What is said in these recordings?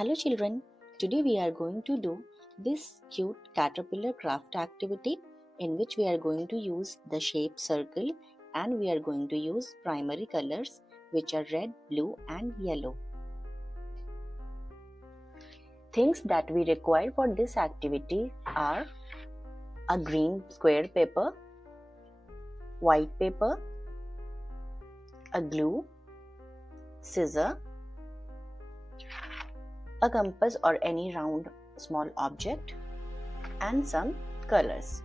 Hello children, today we are going to do this cute caterpillar craft activity in which we are going to use the shape circle and we are going to use primary colors which are red, blue and yellow. Things that we require for this activity are a green square paper, white paper, a glue, scissor, a compass or any round small object and some colors.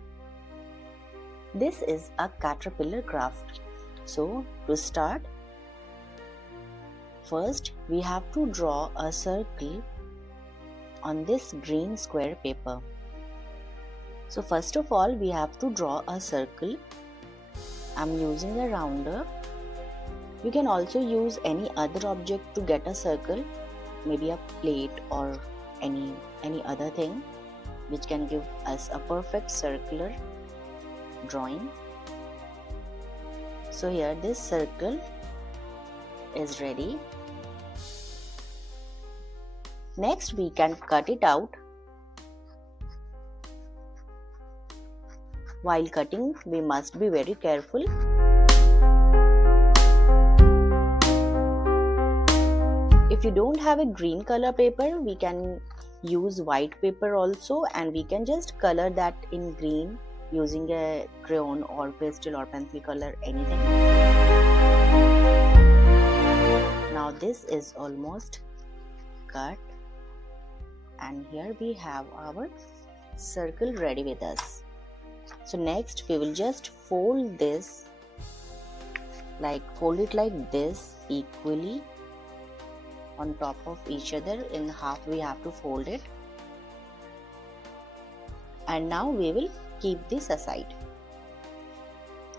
This is a caterpillar craft. So to start, first we have to draw a circle on this green square paper. So first of all we have to draw a circle. I'm using a rounder. You can also use any other object to get a circle, maybe a plate or any other thing which can give us a perfect circular drawing. So here this circle is ready. Next we can cut it out. While cutting we must be very careful. If you don't have a green color paper, we can use white paper also and we can just color that in green using a crayon or pastel or pencil color, anything. Now this is almost cut and here we have our circle ready with us. So next we will just fold this, fold it like this equally on top of each other. In half we have to fold it. And now we will keep this aside.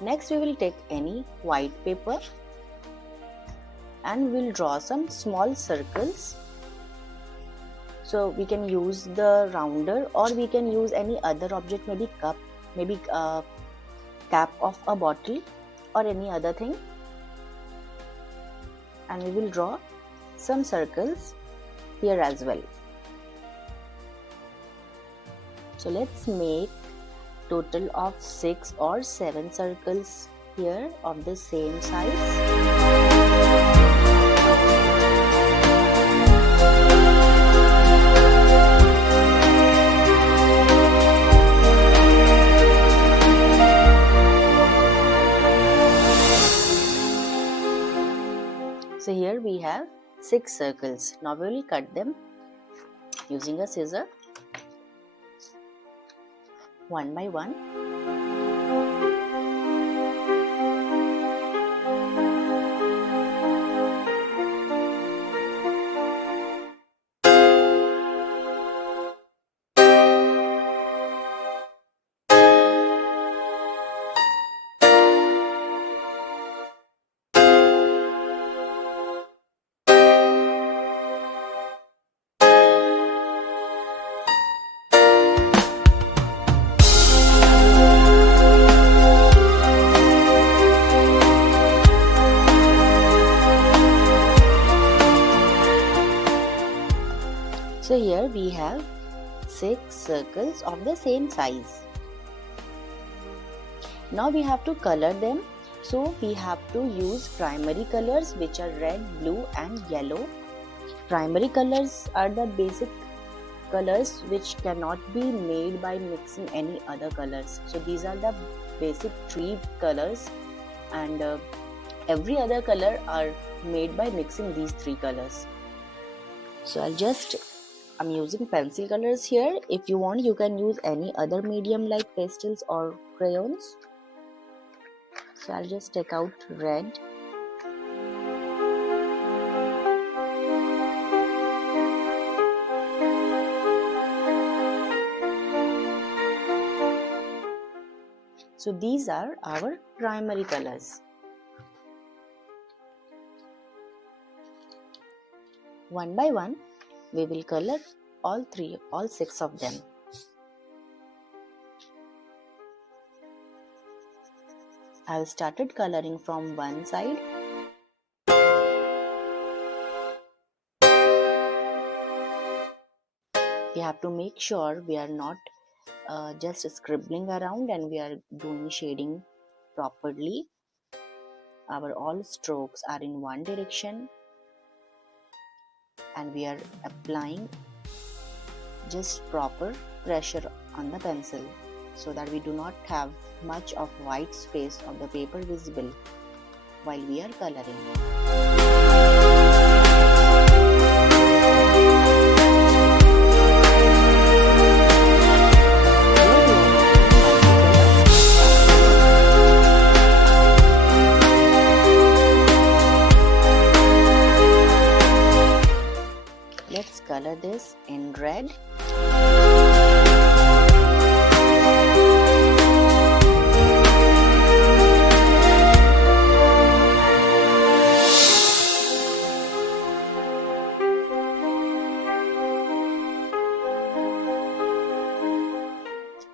Next we will take any white paper and we'll draw some small circles. So we can use the rounder or we can use any other object, maybe cup, maybe a cap of a bottle or any other thing. And we will draw some circles here as well. So let's make total of 6 or 7 circles here of the same size. So here we have 6 circles. Now we will cut them using a scissor one by one. So here we have 6 circles of the same size. Now we have to color them. So we have to use primary colors which are red, blue and yellow. Primary colors are the basic colors which cannot be made by mixing any other colors. So these are the basic 3 colors and every other color are made by mixing these 3 colors. So I'm using pencil colors here. If you want, you can use any other medium like pastels or crayons. So I'll just take out red. So these are our primary colors. One by one, we will color all 6 of them. I have started coloring from one side. have to make sure we are not just scribbling around, and we are doing shading properly. Our all strokes are in one direction, and we are applying just proper pressure on the pencil so that we do not have much of white space of the paper visible while we are coloring. Let's color this in red.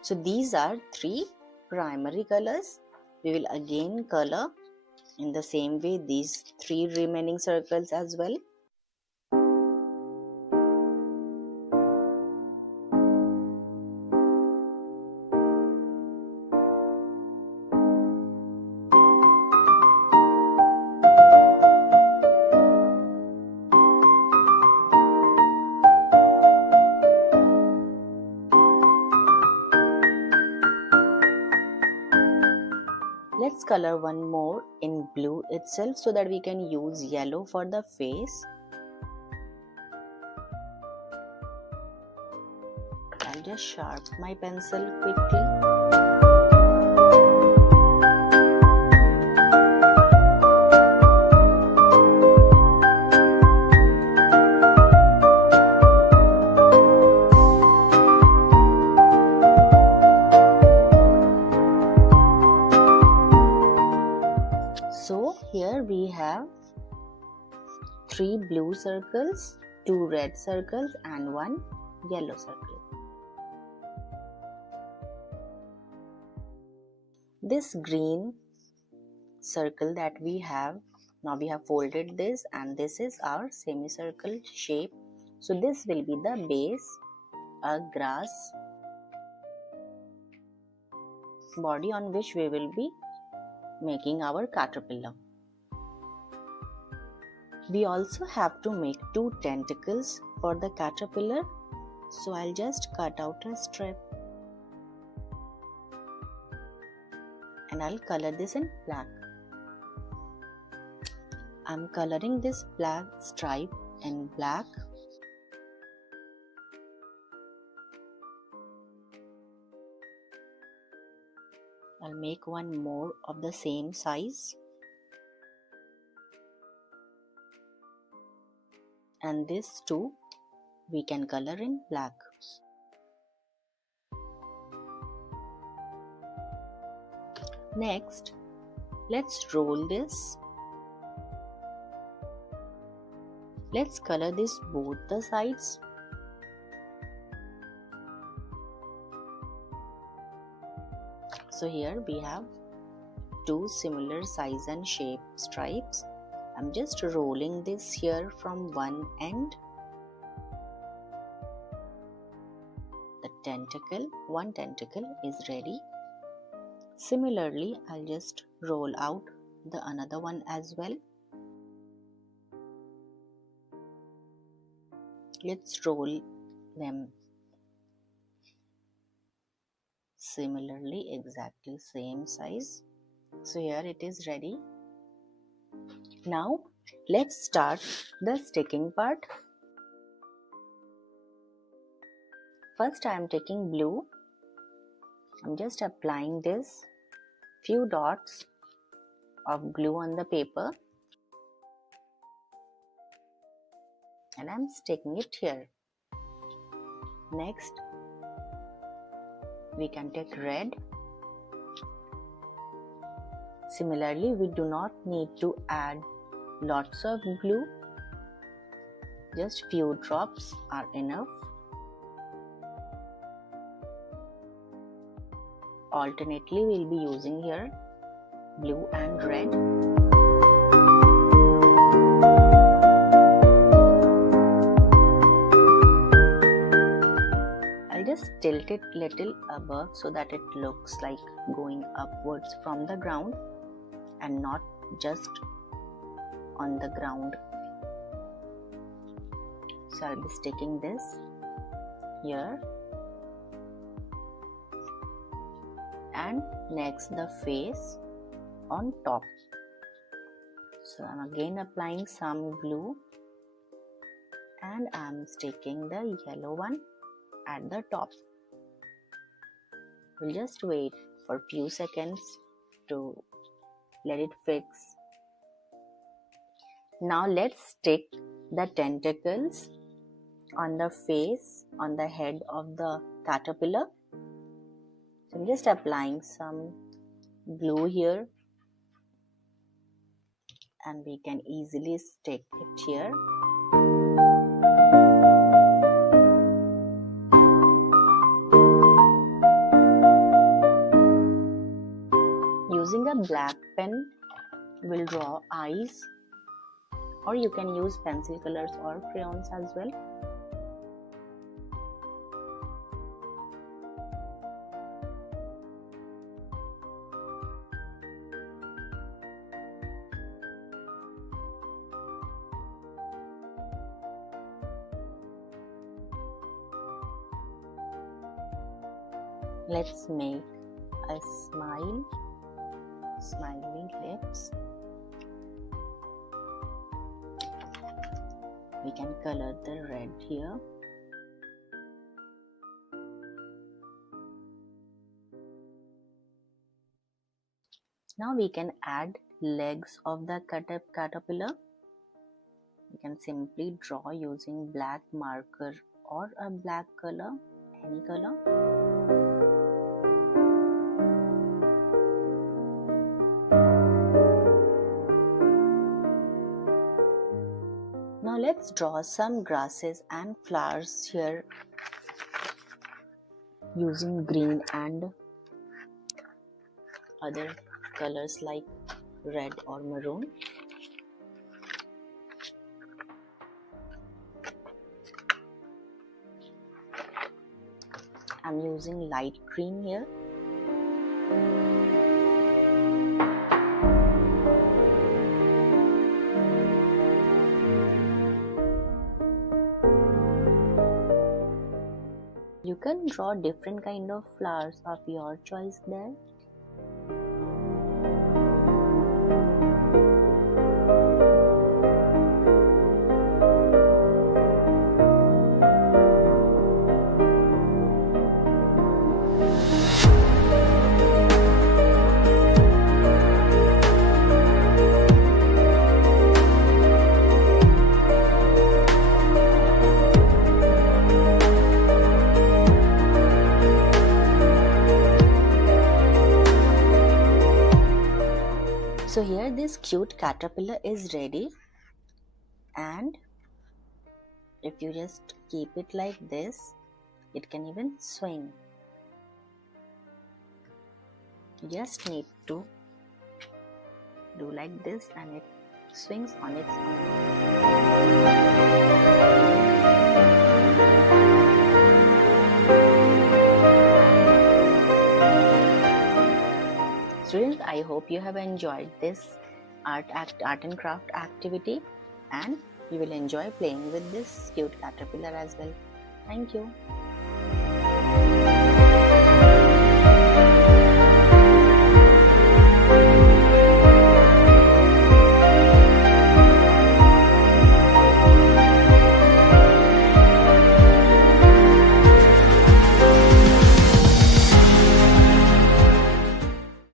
So these are 3 primary colors. We will again color in the same way these 3 remaining circles as well. Let's color one more in blue itself so that we can use yellow for the face. I'll just sharpen my pencil quickly. So here we have 3 blue circles, 2 red circles and 1 yellow circle. This green circle that we have, now we have folded this, and this is our semicircle shape. So this will be the base, a grass body on which we will be making our caterpillar. We also have to make 2 tentacles for the caterpillar, so I'll just cut out a strip and I'll color this in black. I'm coloring this black stripe in black. I'll make one more of the same size, and this too we can color in black. Next, let's roll this. Let's color this both the sides. So here we have 2 similar size and shape stripes. I'm just rolling this here from one end. The tentacle, one tentacle is ready. Similarly, I'll just roll out the another one as well. Let's roll them similarly, exactly same size. So here it is ready. Now let's start the sticking part. First I am taking blue. I'm just applying this few dots of glue on the paper and I'm sticking it here. Next we can take red. Similarly, we do not need to add lots of glue. Just few drops are enough. Alternately, we'll be using here blue and red. just tilt it little above so that it looks like going upwards from the ground and not just on the ground. So I'll be sticking this here, and next the face on top. So I'm again applying some glue and I'm sticking the yellow one at the top. We'll just wait for a few seconds to let it fix. Now let's stick the tentacles on the face, on the head of the caterpillar. So I'm just applying some glue here and we can easily stick it here. Using a black pen, we'll draw eyes, or you can use pencil colors or crayons as well. Let's make a smile, smiling lips. We can color the red here. Now we can add legs of the caterpillar. We can simply draw using black marker or a black color, any color. Now let's draw some grasses and flowers here using green and other colors like red or maroon. I'm using light green here. You can draw different kind of flowers of your choice there. So here this cute caterpillar is ready, and if you just keep it like this, it can even swing. You just need to do like this and it swings on its own. Students, I hope you have enjoyed this art and craft activity, and you will enjoy playing with this cute caterpillar as well. Thank you.